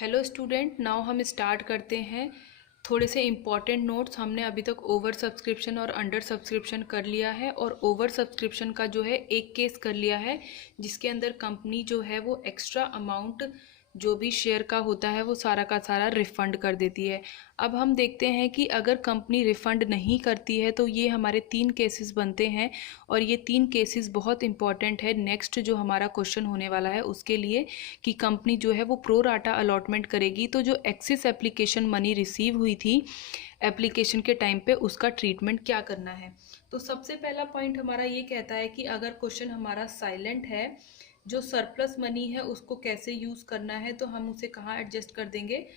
Hello student, now हम start करते हैं। थोड़े से इम्पॉर्टेंट नोट्स। हमने अभी तक ओवर सब्सक्रिप्शन और अंडर सब्सक्रिप्शन कर लिया है और ओवर सब्सक्रिप्शन का जो है एक केस कर लिया है जिसके अंदर कंपनी जो है वो एक्स्ट्रा अमाउंट जो भी शेयर का होता है वो सारा का सारा रिफ़ंड कर देती है। अब हम देखते हैं कि अगर कंपनी रिफ़ंड नहीं करती है तो ये हमारे 3 केसेस बनते हैं और ये 3 केसेस बहुत इंपॉर्टेंट है नेक्स्ट जो हमारा क्वेश्चन होने वाला है उसके लिए, कि कंपनी जो है वो प्रो राटा अलॉटमेंट करेगी तो जो एक्सिस एप्लीकेशन मनी रिसीव हुई थी एप्लीकेशन के टाइम पे उसका ट्रीटमेंट क्या करना है। तो सबसे पहला पॉइंट हमारा ये कहता है कि अगर क्वेश्चन हमारा साइलेंट है, जो सरप्लस मनी है उसको कैसे यूज़ करना है, तो हम उसे कहाँ एडजस्ट कर देंगे,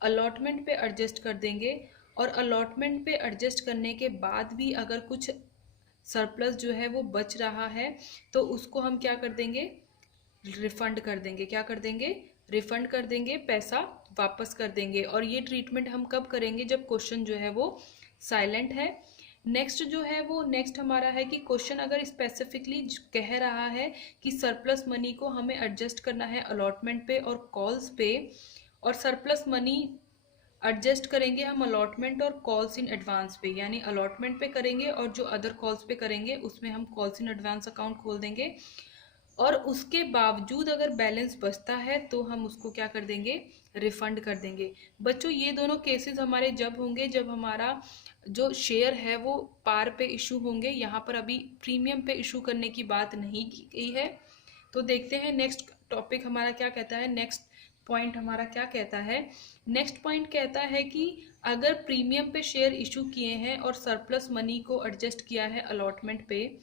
अलॉटमेंट पे एडजस्ट कर देंगे। और अलॉटमेंट पे एडजस्ट करने के बाद भी अगर कुछ सरप्लस जो है वो बच रहा है तो उसको हम क्या कर देंगे, रिफंड कर देंगे। क्या कर देंगे, रिफंड कर देंगे, पैसा वापस कर देंगे। और ये ट्रीटमेंट हम कब करेंगे, जब क्वेश्चन जो है वो साइलेंट है। नेक्स्ट जो है वो नेक्स्ट हमारा है कि क्वेश्चन अगर स्पेसिफिकली कह रहा है कि सरप्लस मनी को हमें एडजस्ट करना है अलॉटमेंट पे और कॉल्स पे, और सरप्लस मनी एडजस्ट करेंगे हम अलॉटमेंट और कॉल्स इन एडवांस पे, यानी अलॉटमेंट पे करेंगे और जो अदर कॉल्स पे करेंगे उसमें हम कॉल्स इन एडवांस अकाउंट खोल देंगे। और उसके बावजूद अगर बैलेंस बचता है तो हम उसको क्या कर देंगे, रिफंड कर देंगे। बच्चों ये दोनों केसेस हमारे जब होंगे जब हमारा जो शेयर है वो पार पे इशू होंगे। यहाँ पर अभी प्रीमियम पे इशू करने की बात नहीं की गई है। तो देखते हैं नेक्स्ट टॉपिक हमारा क्या कहता है, नेक्स्ट पॉइंट हमारा क्या कहता है। नेक्स्ट पॉइंट कहता है कि अगर प्रीमियम पे शेयर इशू किए हैं और सरप्लस मनी को एडजस्ट किया है अलॉटमेंट पे,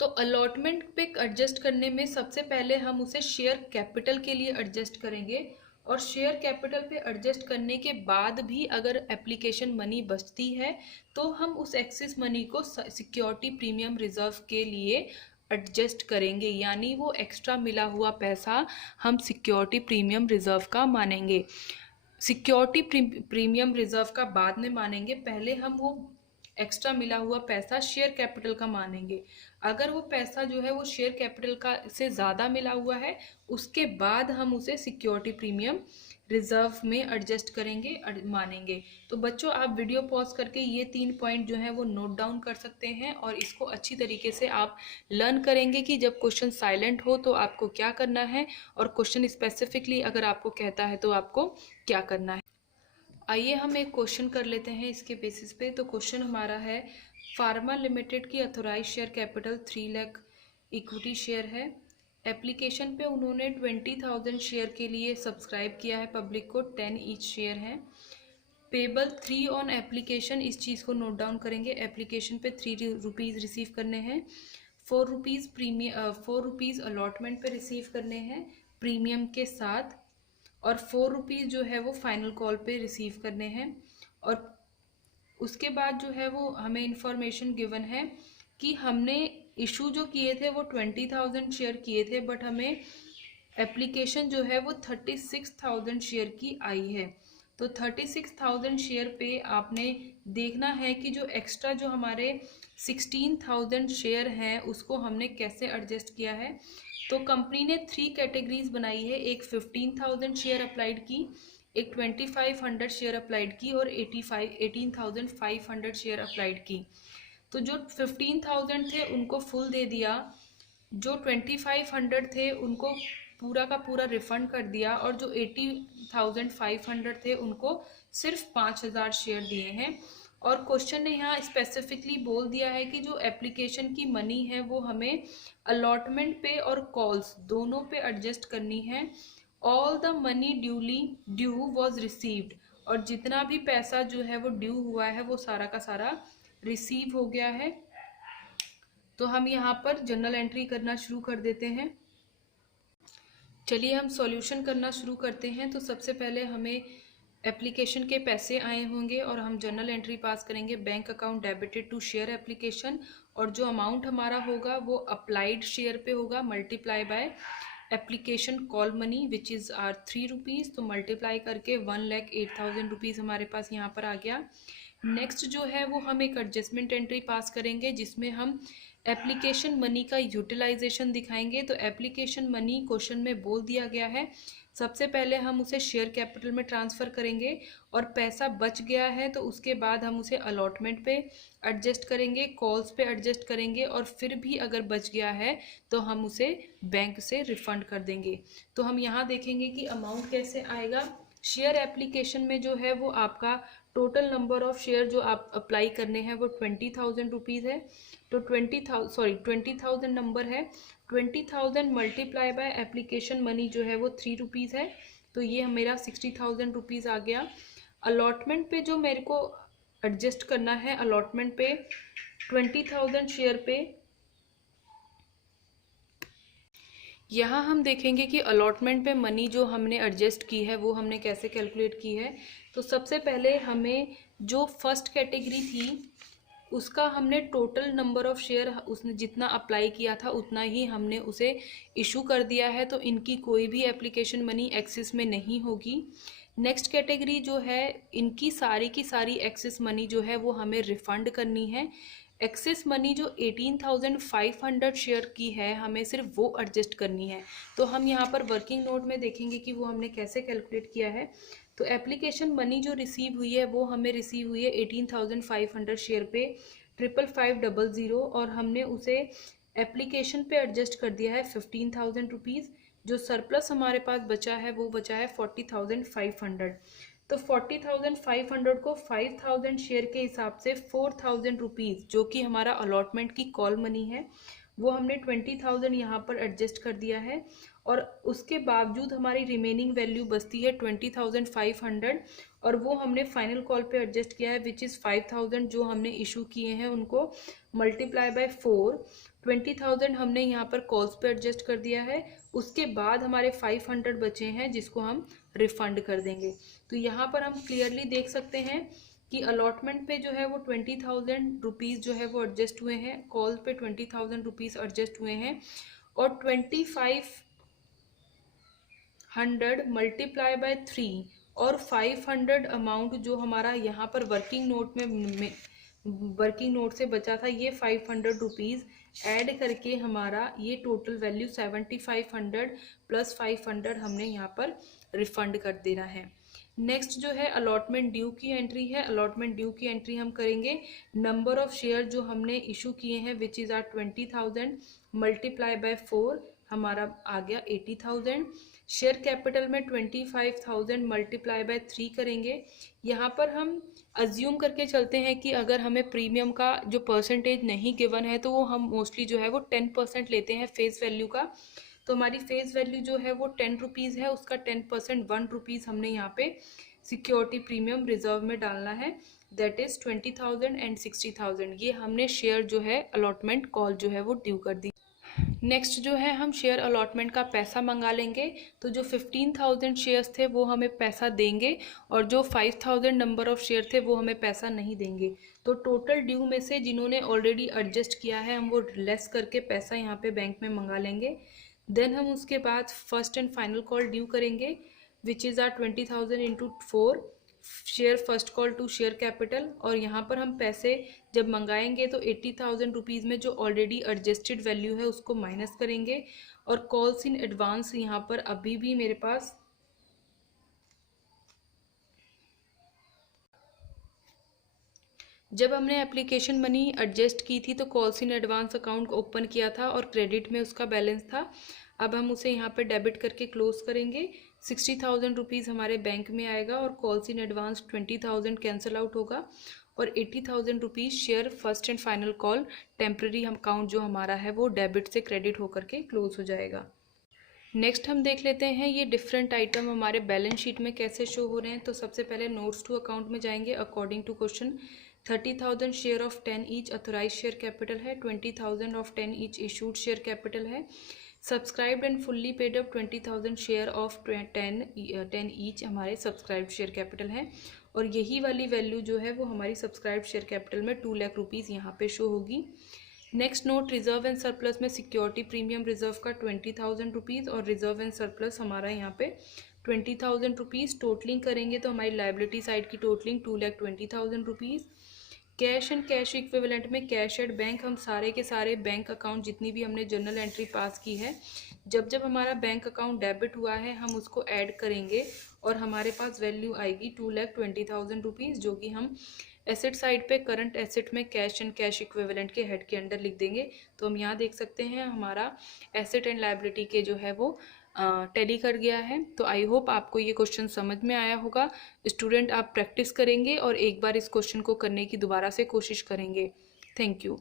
तो अलॉटमेंट पे एडजस्ट करने में सबसे पहले हम उसे शेयर कैपिटल के लिए एडजस्ट करेंगे। और शेयर कैपिटल पे एडजस्ट करने के बाद भी अगर एप्लीकेशन मनी बचती है तो हम उस एक्सेस मनी को सिक्योरिटी प्रीमियम रिजर्व के लिए एडजस्ट करेंगे, यानी वो एक्स्ट्रा मिला हुआ पैसा हम सिक्योरिटी प्रीमियम रिजर्व का मानेंगे। सिक्योरिटी प्रीमियम रिजर्व का बाद में मानेंगे, पहले हम वो एक्स्ट्रा मिला हुआ पैसा शेयर कैपिटल का मानेंगे। अगर वो पैसा जो है वो शेयर कैपिटल का से ज़्यादा मिला हुआ है उसके बाद हम उसे सिक्योरिटी प्रीमियम रिजर्व में एडजस्ट करेंगे, मानेंगे। तो बच्चों आप वीडियो पॉज करके ये 3 पॉइंट जो है वो नोट डाउन कर सकते हैं और इसको अच्छी तरीके से आप लर्न करेंगे कि जब क्वेश्चन साइलेंट हो तो आपको क्या करना है और क्वेश्चन स्पेसिफिकली अगर आपको कहता है तो आपको क्या करना है। आइए हम एक क्वेश्चन कर लेते हैं इसके बेसिस पे। तो क्वेश्चन हमारा है, फार्मा लिमिटेड की authorised share capital 3 lakh equity share है। एप्लीकेशन पे उन्होंने 20,000 शेयर के लिए सब्सक्राइब किया है, पब्लिक को 10 ईच शेयर है। पेबल 3 ऑन एप्लीकेशन, इस चीज़ को नोट डाउन करेंगे। एप्लीकेशन पे 3 रुपीज़ रिसीव करने हैं, 4 रुपीज़ प्रीमियम 4 रुपीज़ अलॉटमेंट पे रिसीव करने हैं प्रीमियम के साथ, और 4 रुपीज़ जो है वो फाइनल कॉल पे रिसीव करने हैं। और उसके बाद जो है वो हमें इंफॉर्मेशन गिवन है कि हमने इशू जो किए थे वो 20,000 शेयर किए थे, बट हमें एप्लीकेशन जो है वो 36,000 शेयर की आई है। तो 36,000 शेयर पे आपने देखना है कि जो एक्स्ट्रा जो हमारे 16,000 शेयर हैं उसको हमने कैसे एडजस्ट किया है। तो कंपनी ने 3 कैटेगरीज बनाई है, एक 15,000 शेयर अप्लाइड की, एक 2,500 शेयर अप्लाइड की और 18,500 शेयर अप्लाइड की। तो जो 15,000 थे उनको फुल दे दिया, जो 2,500 थे उनको पूरा का पूरा रिफंड कर दिया, और जो 18,500 थे उनको सिर्फ 5,000 शेयर दिए हैं। और क्वेश्चन ने यहाँ स्पेसिफिकली बोल दिया है कि जो एप्लीकेशन की मनी है वो हमें अलॉटमेंट पे और कॉल्स दोनों पे एडजस्ट करनी है। All the money due was received, और जितना भी पैसा जो है वो ड्यू हुआ है वो सारा का सारा रिसीव हो गया है। तो हम यहाँ पर जर्नल एंट्री करना शुरू कर देते हैं। चलिए हम सॉल्यूशन करना शुरू करते हैं। तो सबसे पहले हमें एप्लीकेशन के पैसे आए होंगे और हम जर्नल एंट्री पास करेंगे, bank account debited to share application, और जो अमाउंट हमारा होगा वो अप्लाइड शेयर पे होगा multiply by application call money which is are 3 rupees. तो मल्टीप्लाई करके 1,08,000 रुपीज़ हमारे पास यहाँ पर आ गया। नेक्स्ट जो है वो हम एक एडजस्टमेंट एंट्री पास करेंगे जिसमें हम एप्लीकेशन मनी का यूटिलाइजेशन दिखाएंगे। तो एप्लीकेशन मनी क्वेश्चन में बोल दिया गया है सबसे पहले हम उसे शेयर कैपिटल में ट्रांसफ़र करेंगे और पैसा बच गया है तो उसके बाद हम उसे अलॉटमेंट पे एडजस्ट करेंगे, कॉल्स पे एडजस्ट करेंगे और फिर भी अगर बच गया है तो हम उसे बैंक से रिफ़ंड कर देंगे। तो हम यहाँ देखेंगे कि अमाउंट कैसे आएगा। शेयर एप्लीकेशन में जो है वो आपका टोटल नंबर ऑफ शेयर जो आप अप्लाई करने हैं वो 20,000 रुपीज़ है। तो 20,000 नंबर है, 20,000 मल्टीप्लाई बाय एप्लीकेशन मनी जो है वो 3 रुपीज़ है। तो ये मेरा 60,000 रुपीज़ आ गया। अलॉटमेंट पे जो मेरे को एडजस्ट करना है, अलॉटमेंट पे 20,000 शेयर पे यहाँ हम देखेंगे कि अलॉटमेंट पे मनी जो हमने एडजस्ट की है वो हमने कैसे कैलकुलेट की है। तो सबसे पहले हमें जो फर्स्ट कैटेगरी थी उसका हमने टोटल नंबर ऑफ शेयर उसने जितना अप्लाई किया था उतना ही हमने उसे इशू कर दिया है, तो इनकी कोई भी एप्लीकेशन मनी एक्सेस में नहीं होगी। नेक्स्ट कैटेगरी जो है इनकी सारी की सारी एक्सेस मनी जो है वो हमें रिफ़ंड करनी है। एक्सेस मनी जो 18,500 शेयर की है हमें सिर्फ वो एडजस्ट करनी है। तो हम यहाँ पर वर्किंग नोट में देखेंगे कि वो हमने कैसे कैलकुलेट किया है। तो एप्लीकेशन मनी जो रिसीव हुई है वो हमें रिसीव हुई है 18,500 शेयर पे 55,500 और हमने उसे एप्लीकेशन पे एडजस्ट कर दिया है 15,000 रुपीज़। जो सरप्लस हमारे पास बचा है वो बचा है 40,500। तो 40,500 को 5,000 शेयर के हिसाब से 4,000 रुपीज़ जो कि हमारा अलॉटमेंट की कॉल मनी है वो हमने 20,000 यहाँ पर एडजस्ट कर दिया है। और उसके बावजूद हमारी रिमेनिंग वैल्यू बचती है 20,500 और वो हमने फाइनल कॉल पे एडजस्ट किया है विच इज़ 5,000 जो हमने इशू किए हैं उनको मल्टीप्लाई बाय 4। 20,000 हमने यहाँ पर कॉल्स पे एडजस्ट कर दिया है, उसके बाद हमारे 500 बचे हैं जिसको हम रिफंड कर देंगे। तो यहाँ पर हम क्लियरली देख सकते हैं कि अलॉटमेंट पे जो है वो 20,000 रुपीज़ जो है वो एडजस्ट हुए हैं, कॉल पे 20,000 रुपीज़ एडजस्ट हुए हैं और 2,500 मल्टीप्लाई बाय 3 और 500 अमाउंट जो हमारा यहाँ पर वर्किंग नोट से बचा था ये 500 रुपीज़ ऐड करके हमारा ये टोटल वैल्यू 7,500 प्लस 500 हमने यहाँ पर रिफंड कर देना है। नेक्स्ट जो है अलॉटमेंट ड्यू की एंट्री है। अलॉटमेंट ड्यू की एंट्री हम करेंगे नंबर ऑफ शेयर जो हमने इशू किए हैं which is are 20,000 multiply by 4 हमारा आ गया 80,000। शेयर कैपिटल में 25,000 मल्टीप्लाई बाय 3 करेंगे। यहाँ पर हम अज्यूम करके चलते हैं कि अगर हमें प्रीमियम का जो परसेंटेज नहीं गिवन है तो वो हम मोस्टली जो है वो 10% लेते हैं फेस वैल्यू का। तो हमारी फेस वैल्यू जो है वो 10 रुपीज़ है, उसका 10% 1 रुपीज़ हमने यहाँ पे सिक्योरिटी प्रीमियम रिजर्व में डालना है, दैट इज़ 20,000 एंड 60,000। ये हमने शेयर जो है अलॉटमेंट कॉल जो है वो ड्यू कर दी। नेक्स्ट जो है हम शेयर अलॉटमेंट का पैसा मंगा लेंगे। तो जो 15,000 शेयर्स थे वो हमें पैसा देंगे और जो 5,000 नंबर ऑफ शेयर थे वो हमें पैसा नहीं देंगे। तो टोटल ड्यू में से जिन्होंने ऑलरेडी एडजस्ट किया है हम वो लेस करके पैसा यहाँ पे बैंक में मंगा लेंगे। देन हम उसके बाद first and final call due करेंगे which is are 20,000 into 4 share first call to share capital. और यहाँ पर हम पैसे जब मंगाएंगे तो 80,000 रुपीज़ में जो ऑलरेडी एडजस्टेड वैल्यू है उसको माइनस करेंगे और कॉल्स इन एडवांस यहाँ पर अभी भी मेरे पास जब हमने एप्लीकेशन मनी एडजस्ट की थी तो calls in advance account open किया था और क्रेडिट में उसका बैलेंस था। अब हम उसे यहाँ पे डेबिट करके क्लोज करेंगे। 60,000 रुपीज़ हमारे बैंक में आएगा और calls in advance 20,000 cancel out होगा और 80,000 rupees share first and final call temporary account जो हमारा है वो डेबिट से क्रेडिट होकर के क्लोज हो जाएगा। नेक्स्ट हम देख लेते हैं ये डिफरेंट आइटम हमारे बैलेंस शीट में कैसे शो हो रहे हैं। तो सबसे पहले नोट्स टू अकाउंट में जाएंगे। According to question 30,000 share of 10 each authorised share capital है, 20,000 of 10 each issued share capital है, subscribed and fully paid up 20,000 share of 10 each हमारे सब्सक्राइब्ड शेयर कैपिटल है। और यही वाली वैल्यू जो है वो हमारी सब्सक्राइब्ड शेयर कैपिटल में 2 लाख रुपीज़ यहाँ पे शो होगी। Next note reserve and surplus में सिक्योरिटी प्रीमियम रिजर्व का 20,000 रुपीज़ और रिजर्व एंड सरप्लस हमारा यहाँ पे 20,000 रुपीज़। टोटलिंग करेंगे तो हमारी लाइबिलिटी साइड की totalling 2,20,000 rupees. Cash and cash equivalent में कैश एट बैंक हम सारे के सारे बैंक अकाउंट जितनी भी हमने जर्नल एंट्री पास की है, जब जब हमारा बैंक अकाउंट डेबिट हुआ है हम उसको ऐड करेंगे और हमारे पास वैल्यू आएगी 2,20,000 रुपीज़, जो कि हम एसेट साइड पे करंट एसेट में कैश एंड कैश इक्विवेलेंट के हेड के अंडर लिख देंगे। तो हम यहाँ देख सकते हैं हमारा एसेट एंड लायबिलिटी के जो है वो टैली कर गया है। तो आई होप आपको ये क्वेश्चन समझ में आया होगा। स्टूडेंट आप प्रैक्टिस करेंगे और एक बार इस क्वेश्चन को करने की दोबारा से कोशिश करेंगे। Thank you.